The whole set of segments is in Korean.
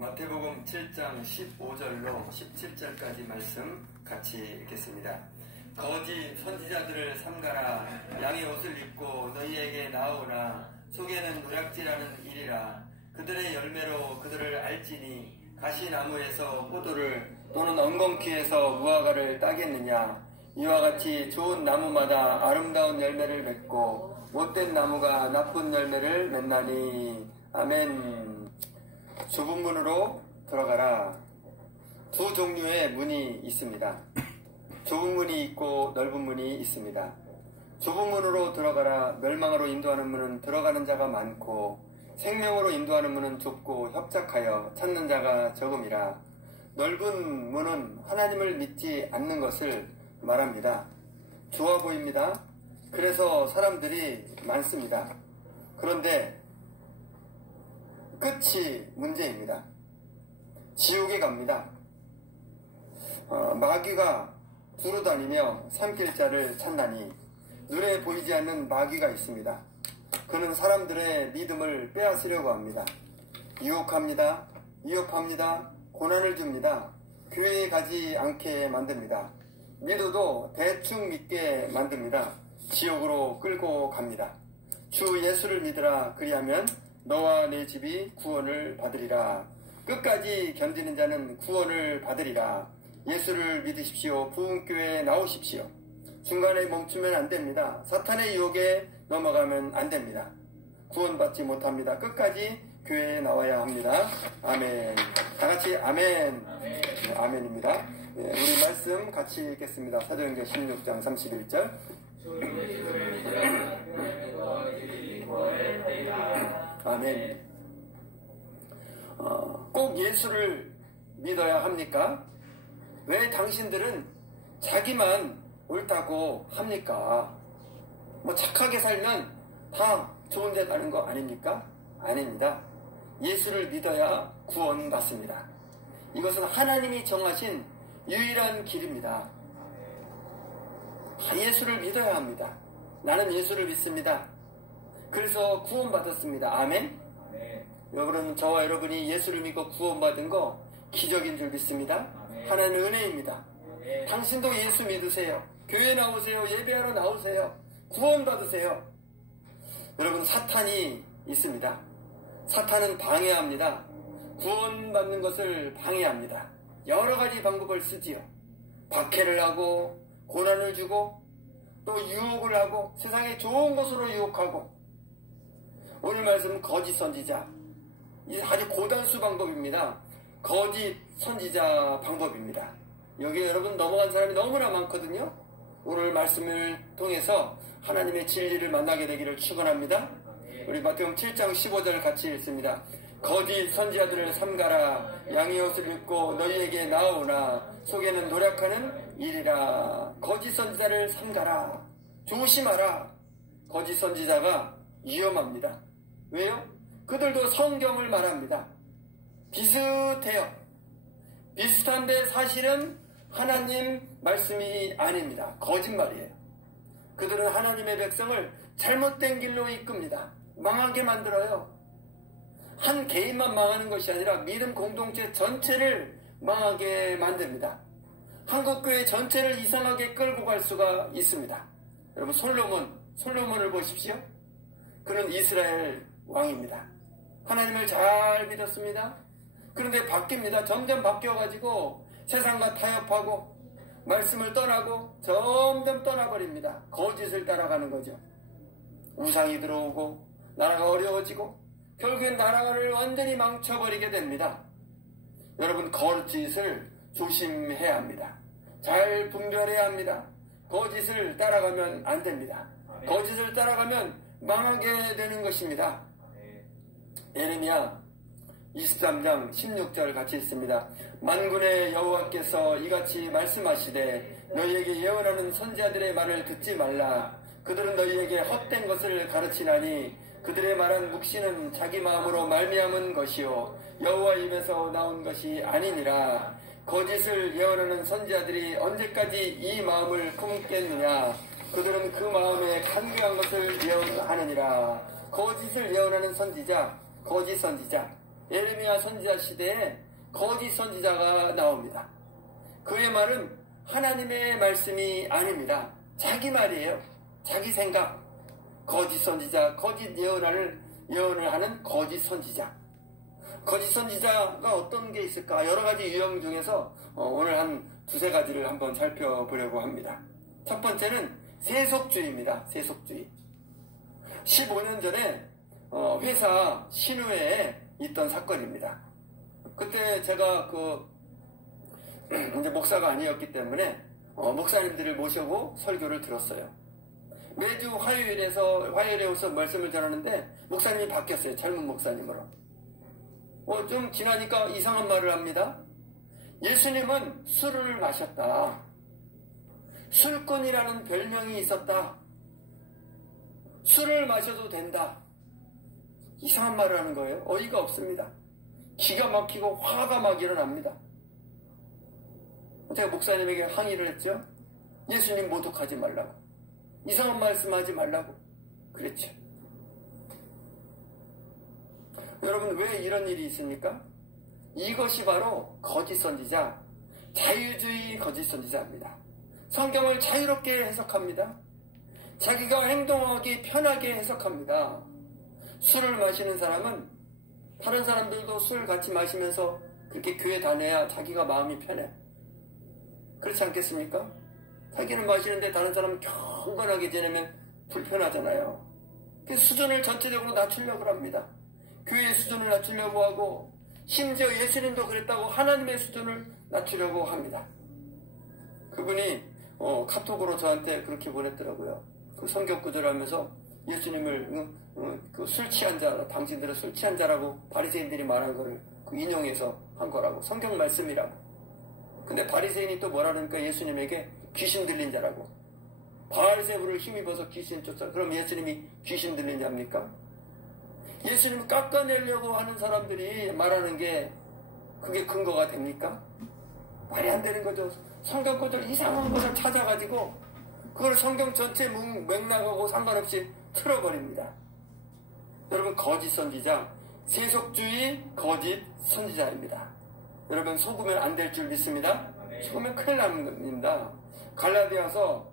마태복음 7장 15절로 17절까지 말씀 같이 읽겠습니다. 거짓 선지자들을 삼가라. 양의 옷을 입고 너희에게 나오나 속에는 노략질하는 일이라. 그들의 열매로 그들을 알지니 가시나무에서 포도를 또는 엉겅퀴에서 무화과를 따겠느냐. 이와 같이 좋은 나무마다 아름다운 열매를 맺고 못된 나무가 나쁜 열매를 맺나니. 아멘. 좁은 문으로 들어가라. 두 종류의 문이 있습니다. 좁은 문이 있고 넓은 문이 있습니다. 좁은 문으로 들어가라. 멸망으로 인도하는 문은 들어가는 자가 많고 생명으로 인도하는 문은 좁고 협착하여 찾는 자가 적음이라. 넓은 문은 하나님을 믿지 않는 것을 말합니다. 좋아 보입니다. 그래서 사람들이 많습니다. 그런데 끝이 문제입니다. 지옥에 갑니다. 마귀가 두루다니며 삼킬 자를 찾나니. 눈에 보이지 않는 마귀가 있습니다. 그는 사람들의 믿음을 빼앗으려고 합니다. 유혹합니다. 위협합니다. 고난을 줍니다. 교회에 가지 않게 만듭니다. 믿어도 대충 믿게 만듭니다. 지옥으로 끌고 갑니다. 주 예수를 믿으라. 그리하면 너와 내 집이 구원을 받으리라. 끝까지 견디는 자는 구원을 받으리라. 예수를 믿으십시오. 부흥교회에 나오십시오. 중간에 멈추면 안 됩니다. 사탄의 유혹에 넘어가면 안 됩니다. 구원받지 못합니다. 끝까지 교회에 나와야 합니다. 아멘. 다같이 아멘. 네, 아멘입니다. 네, 우리 말씀 같이 읽겠습니다. 사도행전 16장 31절. 아멘. 꼭 예수를 믿어야 합니까? 왜 당신들은 자기만 옳다고 합니까? 착하게 살면 다 좋은 데 가는 거 아닙니까? 아닙니다. 예수를 믿어야 구원받습니다. 이것은 하나님이 정하신 유일한 길입니다. 예수를 믿어야 합니다. 나는 예수를 믿습니다. 그래서 구원받았습니다. 아멘? 여러분, 저와 여러분이 예수를 믿고 구원받은 거 기적인 줄 믿습니다. 하나님의 은혜입니다. 당신도 예수 믿으세요. 교회 나오세요. 예배하러 나오세요. 구원받으세요. 여러분, 사탄이 있습니다. 사탄은 방해합니다. 구원받는 것을 방해합니다. 여러 가지 방법을 쓰지요. 박해를 하고 고난을 주고 또 유혹을 하고 세상에 좋은 것으로 유혹하고. 오늘 말씀은 거짓 선지자. 이 아주 고단수 방법입니다. 거짓 선지자 방법입니다. 여기에 여러분 넘어간 사람이 너무나 많거든요. 오늘 말씀을 통해서 하나님의 진리를 만나게 되기를 축원합니다. 우리 마태복음 7장 15절 같이 읽습니다. 거짓 선지자들을 삼가라. 양의 옷을 입고 너희에게 나오나 속에는 노략하는 일이라. 거짓 선지자를 삼가라. 조심하라. 거짓 선지자가 위험합니다. 왜요? 그들도 성경을 말합니다. 비슷해요. 비슷한데 사실은 하나님 말씀이 아닙니다. 거짓말이에요. 그들은 하나님의 백성을 잘못된 길로 이끕니다. 망하게 만들어요. 한 개인만 망하는 것이 아니라 믿음 공동체 전체를 망하게 만듭니다. 한국교회 전체를 이상하게 끌고 갈 수가 있습니다. 여러분, 솔로몬을 보십시오. 그는 이스라엘 왕입니다. 하나님을 잘 믿었습니다. 그런데 바뀝니다. 점점 바뀌어가지고 세상과 타협하고 말씀을 떠나고 점점 떠나버립니다. 거짓을 따라가는 거죠. 우상이 들어오고 나라가 어려워지고 결국엔 나라를 완전히 망쳐버리게 됩니다. 여러분, 거짓을 조심해야 합니다. 잘 분별해야 합니다. 거짓을 따라가면 안 됩니다. 거짓을 따라가면 망하게 되는 것입니다. 예레미야 23장 16절 같이 있습니다. 만군의 여호와께서 이같이 말씀하시되 너희에게 예언하는 선지자들의 말을 듣지 말라. 그들은 너희에게 헛된 것을 가르치나니 그들의 말한 묵시는 자기 마음으로 말미암은 것이요 여호와 입에서 나온 것이 아니니라. 거짓을 예언하는 선지자들이 언제까지 이 마음을 품겠느냐. 그들은 그 마음에 간교한 것을 예언하느니라. 거짓을 예언하는 선지자, 거짓 선지자. 예레미야 선지자 시대에 거짓 선지자가 나옵니다. 그의 말은 하나님의 말씀이 아닙니다. 자기 말이에요. 자기 생각. 거짓 선지자, 거짓 예언을 하는 거짓 선지자. 거짓 선지자가 어떤 게 있을까? 여러 가지 유형 중에서 오늘 한 두세 가지를 한번 살펴보려고 합니다. 첫 번째는 세속주의입니다. 세속주의. 15년 전에 회사 신우회에 있던 사건입니다. 그때 제가 이제 목사가 아니었기 때문에 목사님들을 모시고 설교를 들었어요. 매주 화요일에 오서 말씀을 전하는데 목사님이 바뀌었어요. 젊은 목사님으로. 좀 지나니까 이상한 말을 합니다. 예수님은 술을 마셨다. 술꾼이라는 별명이 있었다. 술을 마셔도 된다. 이상한 말을 하는 거예요. 어이가 없습니다. 기가 막히고 화가 막 일어납니다. 제가 목사님에게 항의를 했죠. 예수님 모독하지 말라고. 이상한 말씀하지 말라고. 그랬죠. 여러분, 왜 이런 일이 있습니까? 이것이 바로 거짓 선지자, 자유주의 거짓 선지자입니다. 성경을 자유롭게 해석합니다. 자기가 행동하기 편하게 해석합니다. 술을 마시는 사람은 다른 사람들도 술 같이 마시면서 그렇게 교회 다녀야 자기가 마음이 편해. 그렇지 않겠습니까? 자기는 마시는데 다른 사람은 경건하게 지내면 불편하잖아요. 그래서 수준을 전체적으로 낮추려고 합니다. 교회의 수준을 낮추려고 하고, 심지어 예수님도 그랬다고 하나님의 수준을 낮추려고 합니다. 그분이 카톡으로 저한테 그렇게 보냈더라고요. 그 성경 구절을 하면서 예수님을 술 취한 자, 당신들은 술 취한 자라고 바리새인들이 말한 거를 인용해서 한 거라고, 성경 말씀이라고. 근데 바리새인이 또 뭐라 그러니까 예수님에게 귀신 들린 자라고. 바알세부를 힘입어서 귀신 쫓아. 그럼 예수님이 귀신 들린 자입니까? 예수님을 깎아내려고 하는 사람들이 말하는 게 그게 근거가 됩니까? 말이 안 되는 거죠. 성경 구절 이상한 것을 찾아가지고 그걸 성경 전체 맥락하고 상관없이 틀어버립니다. 여러분, 거짓 선지자, 세속주의 거짓 선지자입니다. 여러분, 속으면 안 될 줄 믿습니다. 속으면 큰일 나는 겁니다. 갈라디아서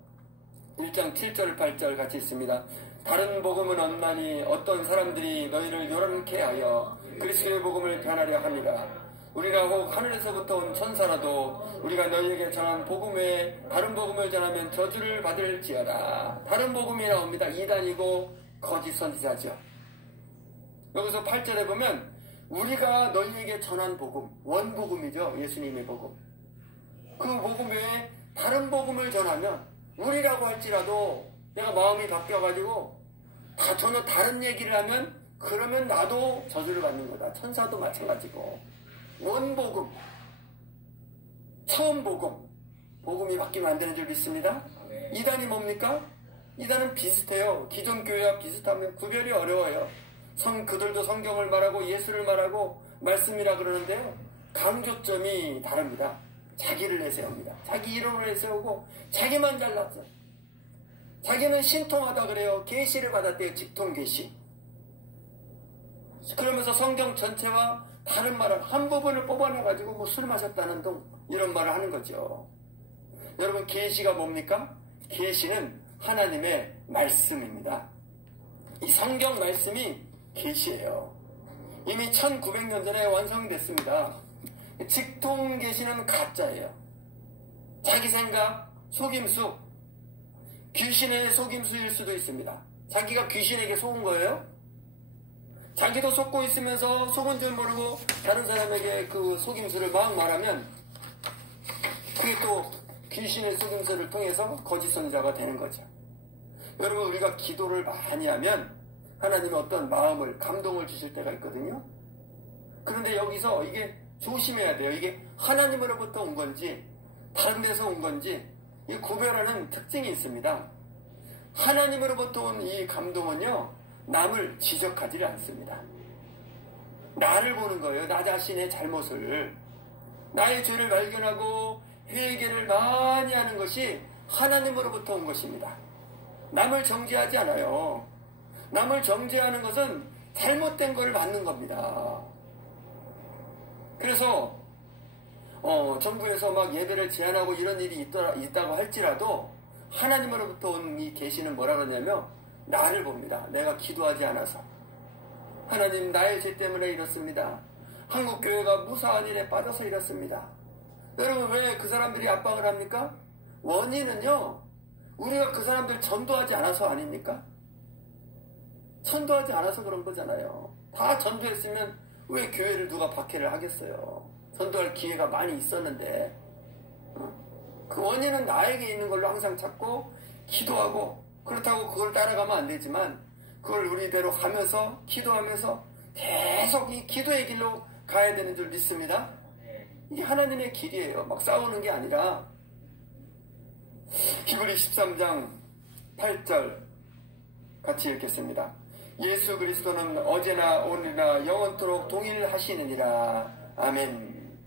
1장 7절 8절 같이 있습니다. 다른 복음은 없나니 어떤 사람들이 너희를 요란케 하여 그리스도의 복음을 변하려 하니라. 우리가 혹 하늘에서부터 온 천사라도 우리가 너희에게 전한 복음 외에 다른 복음을 전하면 저주를 받을지어다. 다른 복음이 나옵니다. 이단이고 거짓 선지자죠. 여기서 8절에 보면 우리가 너희에게 전한 복음, 원복음이죠. 예수님의 복음. 그 복음 외에 다른 복음을 전하면 우리라고 할지라도 내가 마음이 바뀌어가지고 전혀 다른 얘기를 하면 그러면 나도 저주를 받는 거다. 천사도 마찬가지고. 원복음, 처음 복음이 바뀌면 안 되는 줄 믿습니다. 이단이 뭡니까? 이단은 비슷해요. 기존 교회와 비슷하면 구별이 어려워요. 그들도 성경을 말하고 예수를 말하고 말씀이라 그러는데요. 강조점이 다릅니다. 자기를 내세웁니다. 자기 이름을 내세우고 자기만 잘났어. 자기는 신통하다 그래요. 계시를 받았대요. 직통계시. 그러면서 성경 전체와 다른 말을 한 부분을 뽑아내가지고 뭐 술 마셨다는 둥 이런 말을 하는 거죠. 여러분, 계시가 뭡니까? 계시는 하나님의 말씀입니다. 이 성경 말씀이 계시예요. 이미 1900년 전에 완성됐습니다. 직통계시는 가짜예요. 자기 생각, 속임수, 귀신의 속임수일 수도 있습니다. 자기가 귀신에게 속은 거예요? 자기도 속고 있으면서 속은 줄 모르고 다른 사람에게 그 속임수를 막 말하면 그게 또 귀신의 속임수를 통해서 거짓 선지자가 되는 거죠. 여러분, 우리가 기도를 많이 하면 하나님은 어떤 마음을, 감동을 주실 때가 있거든요. 그런데 여기서 이게 조심해야 돼요. 이게 하나님으로부터 온 건지 다른 데서 온 건지 구별하는 특징이 있습니다. 하나님으로부터 온 이 감동은요, 남을 지적하지를 않습니다. 나를 보는 거예요. 나 자신의 잘못을. 나의 죄를 발견하고 회개를 많이 하는 것이 하나님으로부터 온 것입니다. 남을 정죄하지 않아요. 남을 정죄하는 것은 잘못된 걸 받는 겁니다. 정부에서 막 예배를 제한하고 이런 일이 있다고 할지라도 하나님으로부터 온 이 계시는 뭐라 그러냐면 나를 봅니다. 내가 기도하지 않아서. 하나님, 나의 죄 때문에 이렇습니다. 한국교회가 무사한 일에 빠져서 이렇습니다. 여러분, 왜 그 사람들이 압박을 합니까? 원인은요, 우리가 그 사람들 전도하지 않아서 아닙니까? 전도하지 않아서 그런 거잖아요. 다 전도했으면 왜 교회를 누가 박해를 하겠어요? 전도할 기회가 많이 있었는데. 그 원인은 나에게 있는 걸로 항상 찾고 기도하고, 그렇다고 그걸 따라가면 안 되지만 그걸 우리대로 하면서 기도하면서 계속 이 기도의 길로 가야 되는 줄 믿습니다. 이게 하나님의 길이에요. 막 싸우는 게 아니라. 히브리 13장 8절 같이 읽겠습니다. 예수 그리스도는 어제나 오늘이나 영원토록 동일하시느니라. 아멘.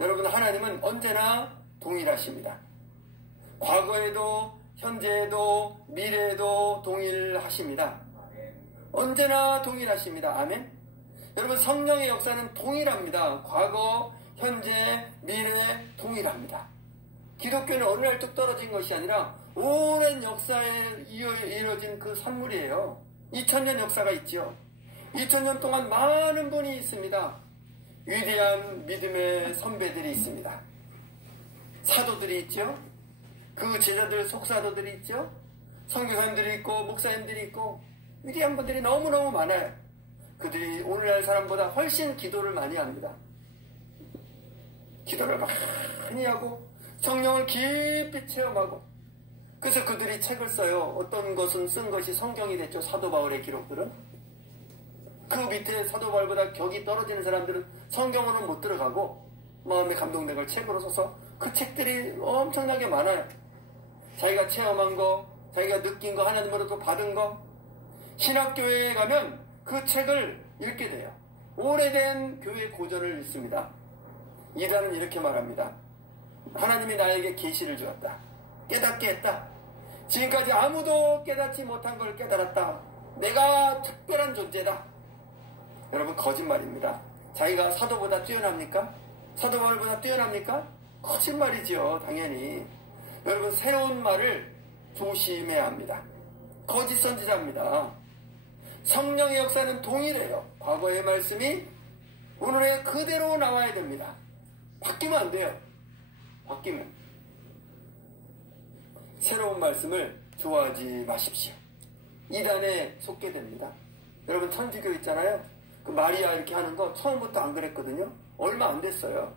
여러분, 하나님은 언제나 동일하십니다. 과거에도 현재에도 미래에도 동일하십니다. 언제나 동일하십니다. 아멘. 여러분, 성령의 역사는 동일합니다. 과거, 현재, 미래 동일합니다. 기독교는 어느 날 뚝 떨어진 것이 아니라 오랜 역사에 이어진 그 산물이에요. 2000년 역사가 있죠. 2000년 동안 많은 분이 있습니다. 위대한 믿음의 선배들이 있습니다. 사도들이 있죠. 그 제자들 속사도들이 있죠. 선교사님들이 있고 목사님들이 있고 위대한 분들이 너무너무 많아요. 그들이 오늘날 사람보다 훨씬 기도를 많이 합니다. 기도를 많이 하고 성령을 깊이 체험하고, 그래서 그들이 책을 써요. 어떤 것은 쓴 것이 성경이 됐죠. 사도 바울의 기록들은. 그 밑에 사도 바울보다 격이 떨어지는 사람들은 성경으로는 못 들어가고 마음에 감동된 걸 책으로 써서 그 책들이 엄청나게 많아요. 자기가 체험한 거, 자기가 느낀 거, 하나님으로부터 받은 거. 신학교회에 가면 그 책을 읽게 돼요. 오래된 교회 고전을 읽습니다. 이단은 이렇게 말합니다. 하나님이 나에게 계시를 주었다. 깨닫게 했다. 지금까지 아무도 깨닫지 못한 걸 깨달았다. 내가 특별한 존재다. 여러분, 거짓말입니다. 자기가 사도보다 뛰어납니까? 사도 바울보다 뛰어납니까? 거짓말이지요, 당연히. 여러분, 새로운 말을 조심해야 합니다. 거짓 선지자입니다. 성령의 역사는 동일해요. 과거의 말씀이 오늘의 그대로 나와야 됩니다. 바뀌면 안 돼요. 바뀌면. 새로운 말씀을 좋아하지 마십시오. 이단에 속게 됩니다. 여러분, 천주교 있잖아요. 그 마리아 이렇게 하는 거 처음부터 안 그랬거든요. 얼마 안 됐어요.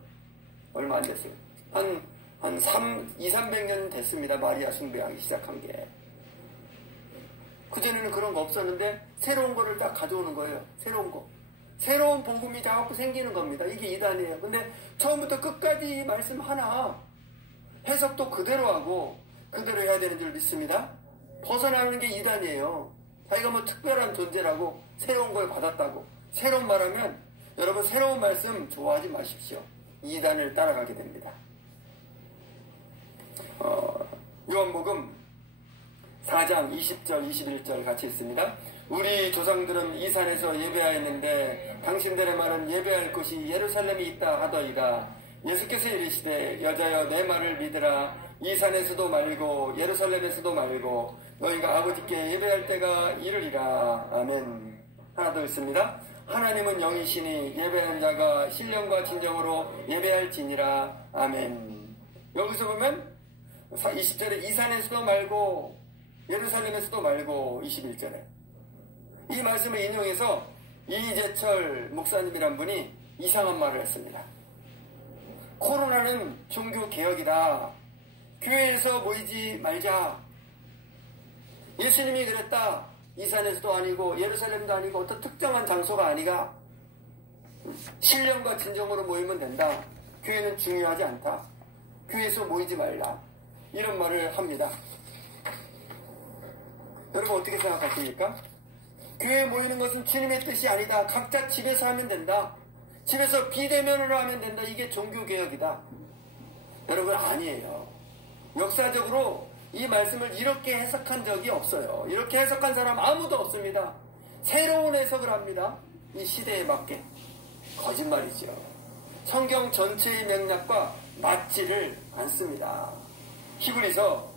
얼마 안 됐어요. 한 200~300년 됐습니다. 마리아 숭배하기 시작한 게. 그전에는 그런 거 없었는데 새로운 거를 딱 가져오는 거예요. 새로운 거. 새로운 복음이 자꾸 생기는 겁니다. 이게 이단이에요. 근데 처음부터 끝까지 말씀 하나 해석도 그대로 하고 그대로 해야 되는 줄 믿습니다. 벗어나는 게 이단이에요. 자기가 뭐 특별한 존재라고 새로운 걸 받았다고 새로운 말하면 여러분, 새로운 말씀 좋아하지 마십시오. 이단을 따라가게 됩니다. 요한복음 4장 20절 21절 같이 있습니다. 우리 조상들은 이 산에서 예배하였는데 당신들의 말은 예배할 곳이 예루살렘에 있다 하더이다. 예수께서 이르시되 여자여 내 말을 믿으라. 이 산에서도 말고 예루살렘에서도 말고 너희가 아버지께 예배할 때가 이르리라. 아멘. 하나 더 있습니다. 하나님은 영이시니 예배하는 자가 신령과 진정으로 예배할지니라. 아멘. 여기서 보면 20절에 이 산에서도 말고 예루살렘에서도 말고 21절에 이 말씀을 인용해서 이재철 목사님이란 분이 이상한 말을 했습니다. 코로나는 종교개혁이다. 교회에서 모이지 말자. 예수님이 그랬다. 이 산에서도 아니고 예루살렘도 아니고 어떤 특정한 장소가 아니가. 신령과 진정으로 모이면 된다. 교회는 중요하지 않다. 교회에서 모이지 말라. 이런 말을 합니다. 여러분, 어떻게 생각하십니까? 교회에 모이는 것은 주님의 뜻이 아니다. 각자 집에서 하면 된다. 집에서 비대면으로 하면 된다. 이게 종교개혁이다. 여러분, 아니에요. 역사적으로 이 말씀을 이렇게 해석한 적이 없어요. 이렇게 해석한 사람 아무도 없습니다. 새로운 해석을 합니다. 이 시대에 맞게. 거짓말이죠. 성경 전체의 맥락과 맞지를 않습니다. 히브리서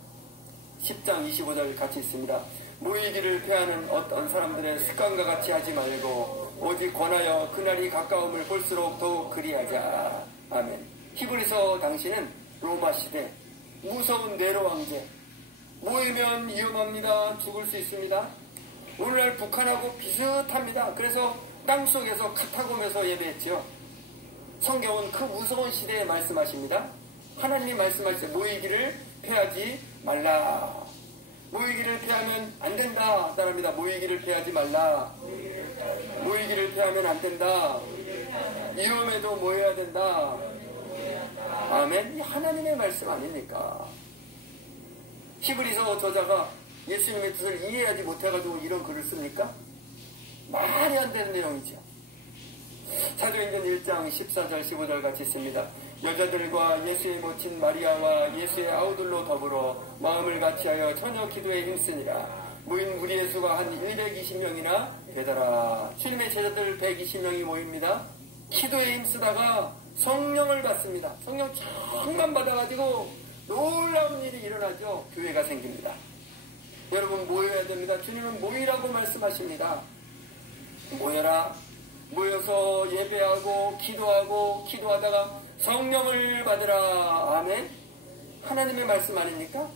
10장 25절 같이 있습니다. 모이기를 패하는 어떤 사람들의 습관과 같이 하지 말고 오직 권하여 그날이 가까움을 볼수록 더욱 그리하자. 아멘. 히브리서 당시는 로마 시대 무서운 네로 황제, 모이면 위험합니다. 죽을 수 있습니다. 오늘날 북한하고 비슷합니다. 그래서 땅속에서 카타콤에서 예배했죠. 성경은 그 무서운 시대에 말씀하십니다. 하나님 말씀하실 때 모이기를 패하지 말라. 모이기를 패하면 안 된다. 따릅니다. 모이기를 패하지 말라. 모이기를 패하면 안 된다. 위험해도 모여야 된다. 아멘. 이 하나님의 말씀 아닙니까? 히브리서 저자가 예수님의 뜻을 이해하지 못해가지고 이런 글을 씁니까? 말이 안 되는 내용이죠. 사도행전 1장 14절 15절 같이 있습니다. 여자들과 예수의 모친 마리아와 예수의 아우들로 더불어 마음을 같이하여 처녀 기도에 힘쓰니라. 모인 무리의 수가 한 120명이나 되더라. 주님의 제자들 120명이 모입니다. 기도에 힘쓰다가 성령을 받습니다. 성령 충만 받아가지고 놀라운 일이 일어나죠. 교회가 생깁니다. 여러분 모여야 됩니다. 주님은 모이라고 말씀하십니다. 모여라. 모여서 예배하고 기도하다가 성령을 받으라. 아멘. 하나님의 말씀 아닙니까?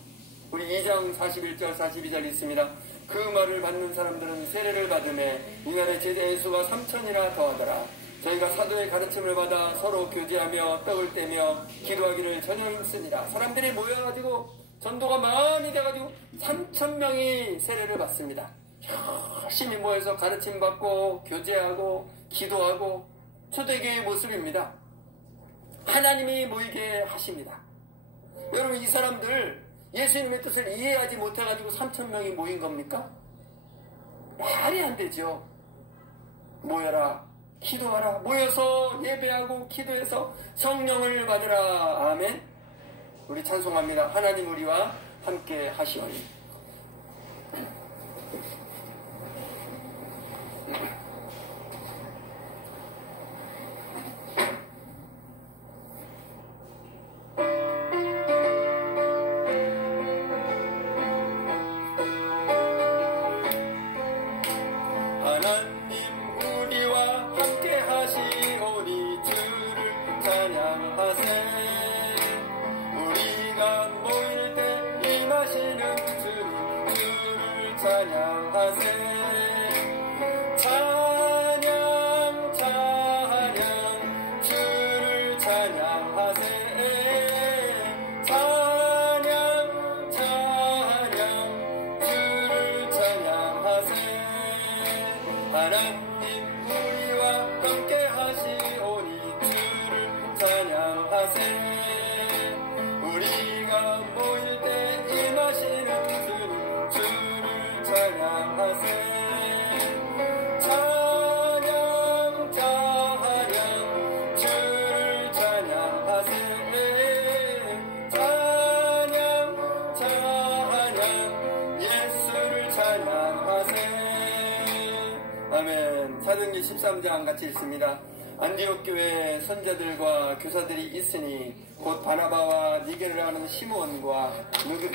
우리 2장 41절 42절 있습니다. 그 말을 받는 사람들은 세례를 받으매 이날의 제자의 수가 3,000이나 더하더라. 저희가 사도의 가르침을 받아 서로 교제하며 떡을 떼며 기도하기를 전혀 힘쓰니라. 사람들이 모여가지고 전도가 많이 돼가지고 3,000명이 세례를 받습니다. 열심히 모여서 가르침 받고 교제하고 기도하고 초대교회의 모습입니다. 하나님이 모이게 하십니다. 여러분 이 사람들 예수님의 뜻을 이해하지 못해가지고 3,000명이 모인 겁니까? 말이 안 되죠. 모여라. 기도하라. 모여서 예배하고 기도해서 성령을 받으라. 아멘. 우리 찬송합니다. 하나님 우리와 함께 하시오니. 사도행전 13장 같이 읽습니다. 안디옥 교회에 선자들과 교사들이 있으니 곧 바나바와 니게르라 하는 시몬과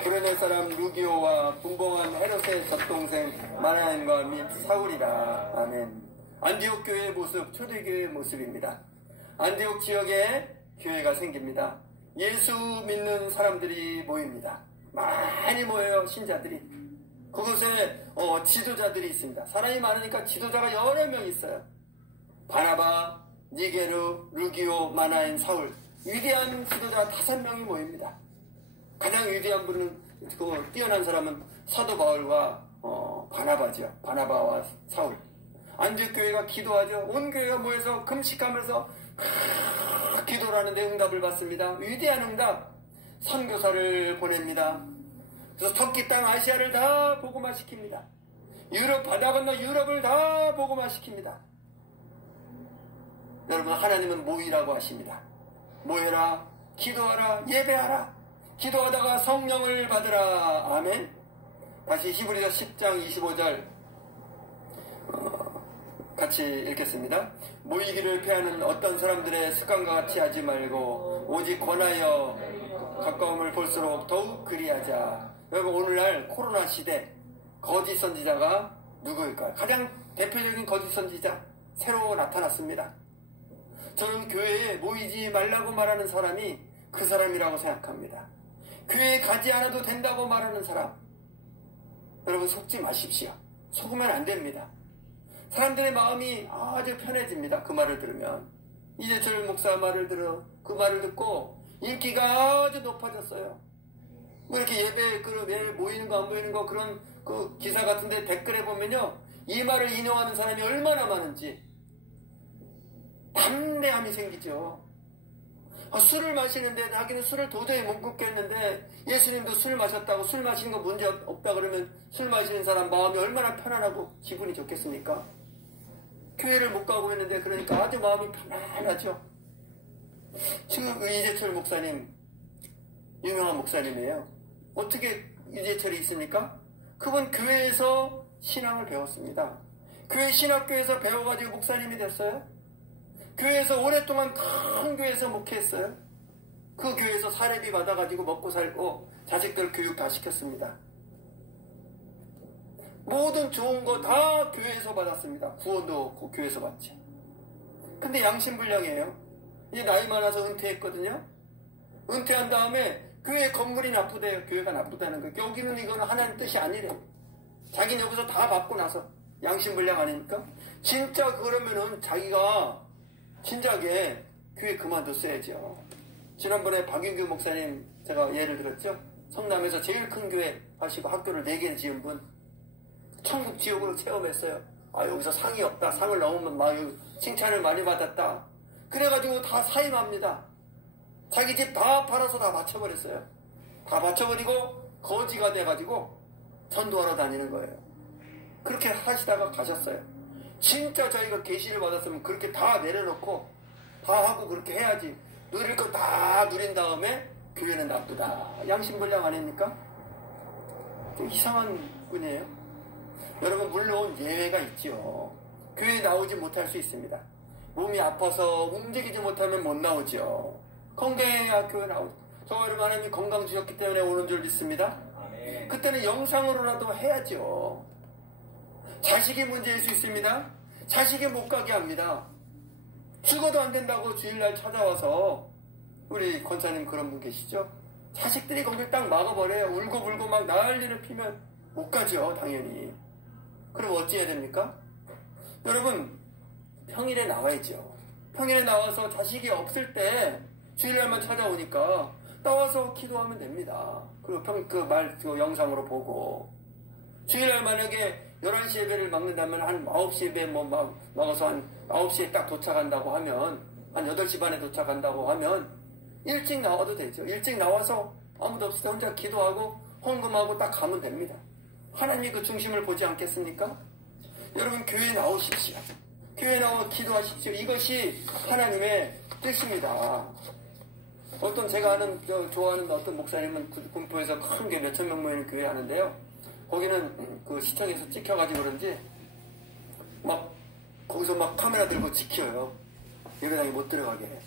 구레네 사람 루기오와 분봉한 헤롯의 젖동생 마나엔과 및 사울이라. 아멘. 안디옥 교회의 모습, 초대교회의 모습입니다. 안디옥 지역에 교회가 생깁니다. 예수 믿는 사람들이 모입니다. 많이 모여요. 신자들이. 그곳에 지도자들이 있습니다. 사람이 많으니까 지도자가 여러 명 있어요. 바나바, 니게르, 루기오, 마나엔, 사울. 위대한 지도자 5명이 모입니다. 가장 위대한 분은 뛰어난 사람은 사도 바울과 바나바죠. 바나바와 사울. 안디옥 교회가 기도하죠. 온 교회가 모여서 금식하면서 기도를 하는데 응답을 받습니다. 위대한 응답. 선교사를 보냅니다. 그래서 터키 땅 아시아를 다 복음화시킵니다. 유럽 바다 건너 유럽을 다 복음화시킵니다. 여러분 하나님은 모이라고 하십니다. 모여라, 기도하라, 예배하라. 기도하다가 성령을 받으라. 아멘. 다시 히브리서 10장 25절 같이 읽겠습니다. 모이기를 피하는 어떤 사람들의 습관과 같이 하지 말고 오직 권하여 가까움을 볼수록 더욱 그리하자. 여러분, 오늘날 코로나 시대 거짓 선지자가 누구일까요? 가장 대표적인 거짓 선지자 새로 나타났습니다. 저는 교회에 모이지 말라고 말하는 사람이 그 사람이라고 생각합니다. 교회에 가지 않아도 된다고 말하는 사람, 여러분 속지 마십시오. 속으면 안 됩니다. 사람들의 마음이 아주 편해집니다. 그 말을 들으면. 이재철 목사 말을 들어 그 말을 듣고 인기가 아주 높아졌어요. 뭐 이렇게 예배 모이는 거 안 모이는 거 그런 그 기사 같은데 댓글에 보면요, 이 말을 인용하는 사람이 얼마나 많은지 담대함이 생기죠. 술을 마시는데 자기는 술을 도저히 못 끊겠는데 예수님도 술 마셨다고 술 마시는 거 문제 없다 그러면 술 마시는 사람 마음이 얼마나 편안하고 기분이 좋겠습니까? 교회를 못 가고 있는데 그러니까 아주 마음이 편안하죠. 지금 이재철 목사님 유명한 목사님이에요. 어떻게 이재철이 있습니까? 그분 교회에서 신앙을 배웠습니다. 교회 신학교에서 배워가지고 목사님이 됐어요. 교회에서 오랫동안 큰 교회에서 목회했어요. 그 교회에서 사례비 받아가지고 먹고 살고 자식들 교육 다 시켰습니다. 모든 좋은 거 다 교회에서 받았습니다. 구원도 그 교회에서 받지. 근데 양심불량이에요. 이제 나이 많아서 은퇴했거든요. 은퇴한 다음에 교회 건물이 나쁘대요. 교회가 나쁘다는 거예요. 여기는 이거는 하나님 뜻이 아니래요. 자기는 여기서 다 받고 나서 양심불량 아닙니까? 진짜 그러면은 자기가 진작에 교회 그만뒀어야죠. 지난번에 박윤규 목사님 제가 예를 들었죠. 성남에서 제일 큰 교회 하시고 학교를 4개 지은 분, 천국 지옥으로 체험했어요. 아, 여기서 상이 없다, 상을 넘으면 막 칭찬을 많이 받았다, 그래가지고 다 사임합니다. 자기 집 다 팔아서 다 바쳐버렸어요. 다 바쳐버리고 거지가 돼가지고 전도하러 다니는 거예요. 그렇게 하시다가 가셨어요. 진짜 저희가 계시를 받았으면 그렇게 다 내려놓고 다 하고 그렇게 해야지. 누릴 거 다 누린 다음에 교회는 나쁘다, 양심불량 아닙니까? 좀 이상한 분이에요. 여러분, 물론 예외가 있죠. 교회에 나오지 못할 수 있습니다. 몸이 아파서 움직이지 못하면 못 나오죠. 건강해야 교회 나오죠. 저 여러분, 하나님이 건강 주셨기 때문에 오는 줄 믿습니다. 그때는 영상으로라도 해야죠. 자식이 문제일 수 있습니다. 자식이 못 가게 합니다. 죽어도 안 된다고 주일날 찾아와서, 우리 권사님 그런 분 계시죠? 자식들이 거길 딱 막아버려요. 울고불고 막 난리를 피면 못 가죠, 당연히. 그럼 어찌해야 됩니까? 여러분, 평일에 나와야죠. 평일에 나와서 자식이 없을 때 주일날만 찾아오니까 나와서 기도하면 됩니다. 그리고 그 영상으로 보고. 주일날 만약에 11시 예배를 막는다면 한 9시 예배 막아서 한 9시에 딱 도착한다고 하면, 한 8시 반에 도착한다고 하면 일찍 나와도 되죠. 일찍 나와서 아무도 없을 때 혼자 기도하고 헌금하고 딱 가면 됩니다. 하나님이 그 중심을 보지 않겠습니까? 여러분, 교회에 나오십시오. 교회에 나와 기도하십시오. 이것이 하나님의 뜻입니다. 어떤 제가 아는, 좋아하는 어떤 목사님은 군포에서 큰 게 몇천 명 모이는 교회 하는데요. 거기는 그 시청에서 찍혀가지고 그런지 막 거기서 막 카메라 들고 지켜요. 예배당에 못 들어가게.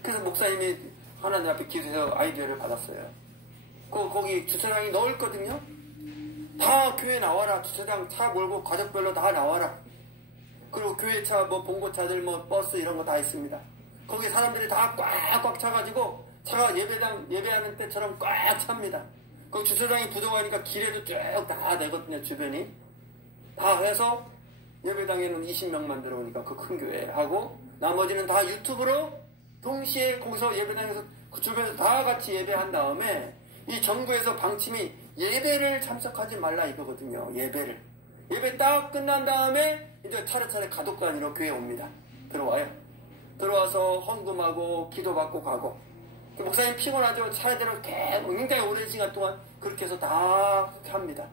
그래서 목사님이 하나님 앞에 기도해서 아이디어를 받았어요. 거기 주차장이 넓거든요. 다 교회 나와라. 주차장 차 몰고 가족별로 다 나와라. 그리고 교회 차, 봉고차들, 버스 이런 거 다 있습니다. 거기 사람들이 다 꽉꽉 차가지고 차가 예배하는 때처럼 꽉 찹니다. 그 주차장이 부족하니까 길에도 쭉 다 내거든요, 주변이. 다 해서 예배당에는 20명만 들어오니까 그 큰 교회 하고, 나머지는 다 유튜브로 동시에 거기서 예배당에서 그 주변에서 다 같이 예배한 다음에, 이 정부에서 방침이 예배를 참석하지 말라 이거거든요. 예배 딱 끝난 다음에 이제 차례차례 가족 단위로 교회에 옵니다. 들어와서 헌금하고 기도받고 가고. 목사님 피곤하죠? 차례대로 굉장히 오랜 시간 동안 그렇게 해서 다 합니다.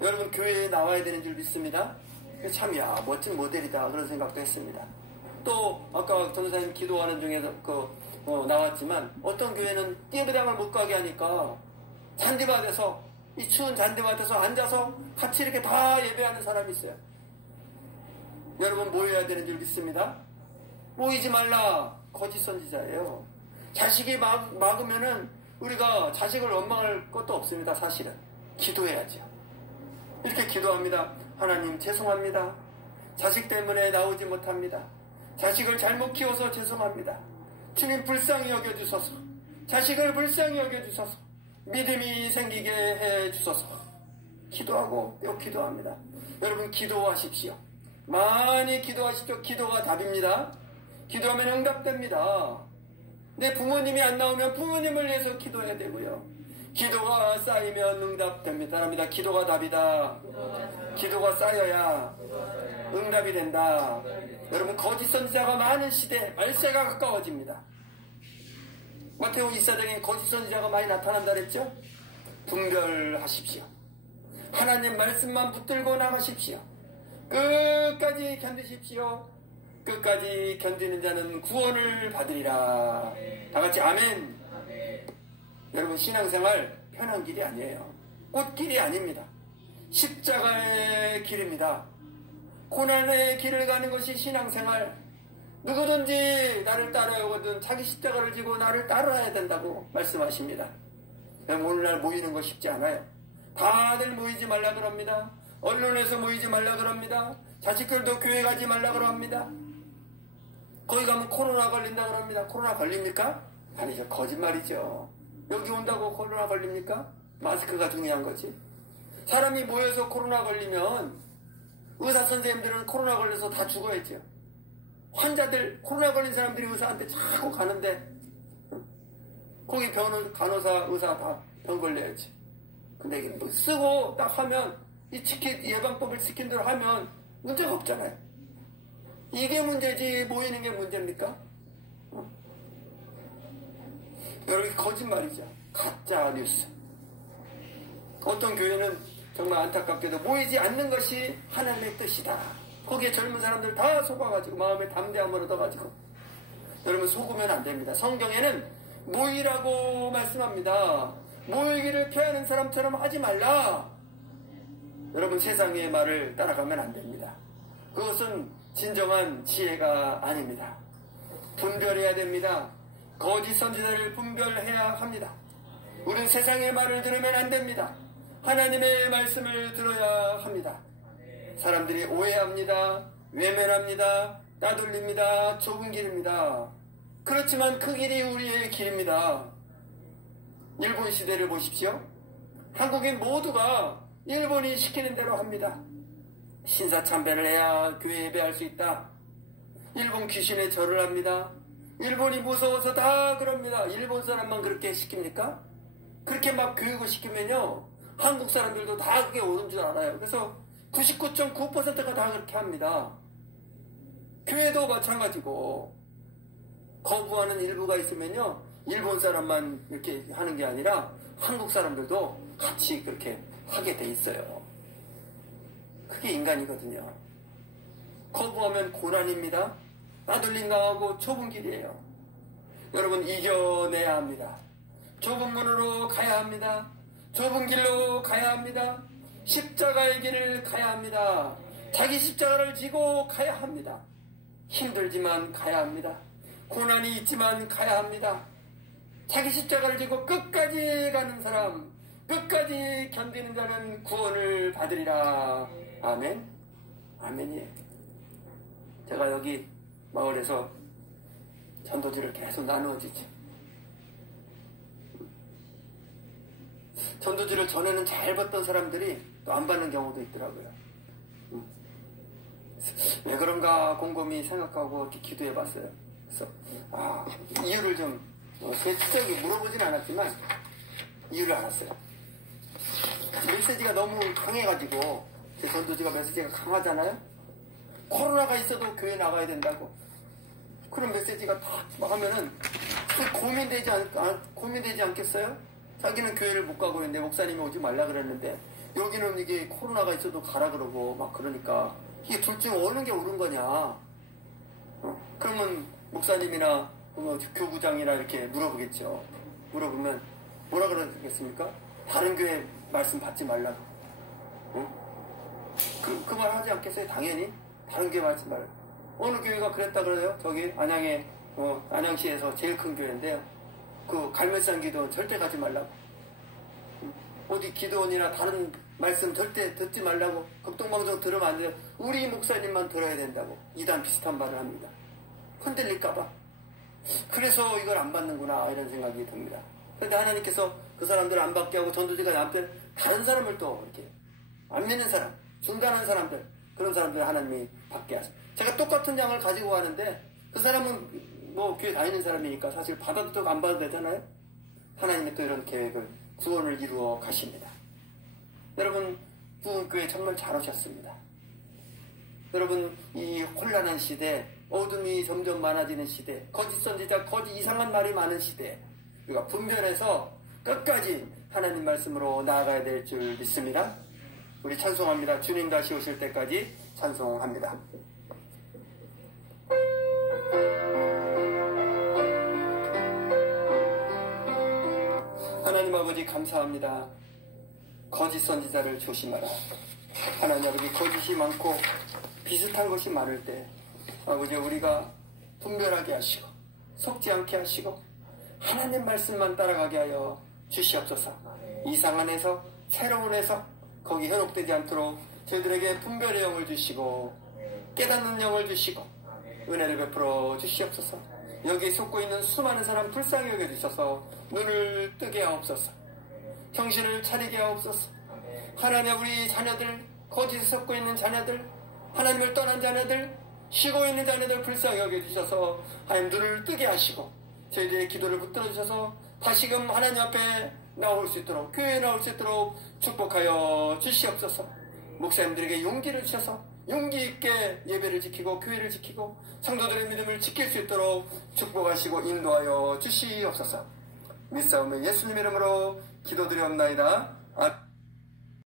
여러분, 교회에 나와야 되는 줄 믿습니다. 참, 멋진 모델이다, 그런 생각도 했습니다. 또 아까 전도사님 기도하는 중에서 나왔지만, 어떤 교회는 예배당을 못 가게 하니까 잔디밭에서, 이 추운 잔디밭에서 앉아서 같이 이렇게 다 예배하는 사람이 있어요. 여러분 모여야 되는 줄 믿습니다. 모이지 말라. 거짓 선지자예요. 자식이 막으면은 우리가 자식을 원망할 것도 없습니다. 사실은 기도해야죠. 이렇게 기도합니다. 하나님 죄송합니다. 자식 때문에 나오지 못합니다. 자식을 잘못 키워서 죄송합니다. 주님 불쌍히 여겨주소서. 자식을 불쌍히 여겨주소서. 믿음이 생기게 해주소서. 기도하고 또 기도합니다. 여러분 기도하십시오. 많이 기도하십시오. 기도가 답입니다. 기도하면 응답됩니다. 내 부모님이 안 나오면 부모님을 위해서 기도해야 되고요. 기도가 쌓이면 응답됩니다. 기도가 답이다. 기도가 쌓여야 응답이 된다. 여러분 거짓 선지자가 많은 시대, 말세가 가까워집니다. 마태복음 24장에 거짓 선지자가 많이 나타난다 그랬죠? 분별하십시오. 하나님 말씀만 붙들고 나가십시오. 끝까지 견디십시오. 끝까지 견디는 자는 구원을 받으리라. 다같이 아멘. 여러분 신앙생활 편한 길이 아니에요. 꽃길이 아닙니다. 십자가의 길입니다. 고난의 길을 가는 것이 신앙생활. 누구든지 나를 따라오거든 자기 십자가를 지고 나를 따라야 된다고 말씀하십니다. 오늘날 모이는 거 쉽지 않아요. 다들 모이지 말라 그럽니다. 언론에서 모이지 말라 그럽니다. 자식들도 교회 가지 말라 그럽니다. 거기 가면 코로나 걸린다 그럽니다. 코로나 걸립니까? 아니죠. 거짓말이죠. 여기 온다고 코로나 걸립니까? 마스크가 중요한 거지. 사람이 모여서 코로나 걸리면 의사 선생님들은 코로나 걸려서 다 죽어야죠. 환자들, 코로나 걸린 사람들이 의사한테 자꾸 가는데 거기 간호사, 의사 다 병 걸려야지. 근데 이게 뭐 쓰고 딱 하면 이 예방법을 지킨 대로 하면 문제가 없잖아요. 이게 문제지 모이는 게 문제입니까? 여러분 거짓말이죠. 가짜 뉴스. 어떤 교회는 정말 안타깝게도 모이지 않는 것이 하나님의 뜻이다. 거기에 젊은 사람들 다 속아가지고 마음에 담대함을 얻어가지고. 여러분 속으면 안 됩니다. 성경에는 모이라고 말씀합니다. 모이기를 피하는 사람처럼 하지 말라. 여러분 세상의 말을 따라가면 안 됩니다. 그것은 진정한 지혜가 아닙니다. 분별해야 됩니다. 거짓 선지자를 분별해야 합니다. 우리는 세상의 말을 들으면 안 됩니다. 하나님의 말씀을 들어야 합니다. 사람들이 오해합니다. 외면합니다. 따돌립니다. 좁은 길입니다. 그렇지만 그 길이 우리의 길입니다. 일본 시대를 보십시오. 한국인 모두가 일본이 시키는 대로 합니다. 신사참배를 해야 교회 예배할 수 있다. 일본 귀신에 절을 합니다. 일본이 무서워서 다 그럽니다. 일본 사람만 그렇게 시킵니까? 그렇게 막 교육을 시키면요 한국 사람들도 다 그게 옳은 줄 알아요. 그래서 99.9%가 다 그렇게 합니다. 교회도 마찬가지고 거부하는 일부가 있으면요 일본 사람만 이렇게 하는 게 아니라 한국 사람들도 같이 그렇게 하게 돼 있어요. 그게 인간이거든요. 거부하면 고난입니다. 나돌림 당하고 좁은 길이에요. 여러분 이겨내야 합니다. 좁은 문으로 가야 합니다. 좁은 길로 가야 합니다. 십자가의 길을 가야 합니다. 자기 십자가를 지고 가야 합니다. 힘들지만 가야 합니다. 고난이 있지만 가야 합니다. 자기 십자가를 지고 끝까지 가는 사람, 끝까지 견디는 자는 구원을 받으리라. 아멘. 아멘이에요. 제가 여기 마을에서 전도지를 계속 나누어지죠. 전도지를 전에는 잘 받던 사람들이 또 안 받는 경우도 있더라고요. 왜 그런가 곰곰이 생각하고 이렇게 기도해 봤어요. 그래서 이유를 좀 구체적으로 물어보진 않았지만 이유를 알았어요. 메시지가 너무 강해가지고 제 전도지가 메시지가 강하잖아요. 코로나가 있어도 교회 나가야 된다고 그런 메시지가 다 하면은 고민되지 않겠어요? 자기는 교회를 못 가고 있는데 목사님이 오지 말라 그랬는데 여기는 이게 코로나가 있어도 가라 그러고 막 그러니까 이게 둘 중 어느 게 옳은 거냐? 그러면 목사님이나 교구장이나 이렇게 물어보겠죠. 물어보면 뭐라 그러겠습니까? 다른 교회 말씀 받지 말라고. 그 말 하지 않겠어요? 당연히 다른 교회 하지 말고. 어느 교회가 그랬다 그래요? 저기 안양에 안양시에서 제일 큰 교회인데요. 그 갈매산 기도원 절대 가지 말라고. 어디 기도원이나 다른 말씀 절대 듣지 말라고. 극동방송 들으면 안 돼요. 우리 목사님만 들어야 된다고. 이단 비슷한 말을 합니다. 흔들릴까봐. 그래서 이걸 안 받는구나 이런 생각이 듭니다. 그런데 하나님께서 그 사람들을 안 받게 하고 전도지가 남편 다른 사람을 또 이렇게 안 믿는 사람, 중단한 사람들, 그런 사람들 하나님이 받게 하죠. 제가 똑같은 양을 가지고 가는데 그 사람은 뭐 교회 다니는 사람이니까 사실 받아도 되고 안 받아도 되잖아요. 하나님이 또 이런 계획을, 구원을 이루어 가십니다. 여러분, 부흥교회 정말 잘 오셨습니다. 여러분, 이 혼란한 시대, 어둠이 점점 많아지는 시대, 거짓 선지자, 거짓 이상한 말이 많은 시대, 우리가 분별해서 끝까지 하나님 말씀으로 나아가야 될 줄 믿습니다. 우리 찬송합니다. 주님 다시 오실 때까지 찬송합니다. 하나님 아버지 감사합니다. 거짓 선지자를 조심하라. 하나님 아버지 거짓이 많고 비슷한 것이 많을 때 아버지 우리가 분별하게 하시고 속지 않게 하시고 하나님 말씀만 따라가게 하여 주시옵소서. 이상한 해석, 새로운 해석 거기 현혹되지 않도록 저희들에게 분별의 영을 주시고 깨닫는 영을 주시고 은혜를 베풀어 주시옵소서. 여기에 속고 있는 수많은 사람 불쌍히 여겨주셔서 눈을 뜨게 하옵소서. 정신을 차리게 하옵소서. 하나님 우리 자녀들, 거짓에 속고 있는 자녀들, 하나님을 떠난 자녀들, 쉬고 있는 자녀들 불쌍히 여겨주셔서 하나님 눈을 뜨게 하시고 저희들의 기도를 붙들어 주셔서 다시금 하나님 앞에 나올 수 있도록, 교회에 나올 수 있도록 축복하여 주시옵소서. 목사님들에게 용기를 주셔서 용기 있게 예배를 지키고 교회를 지키고 성도들의 믿음을 지킬 수 있도록 축복하시고 인도하여 주시옵소서. 믿사오며 예수님 이름으로 기도드리옵나이다.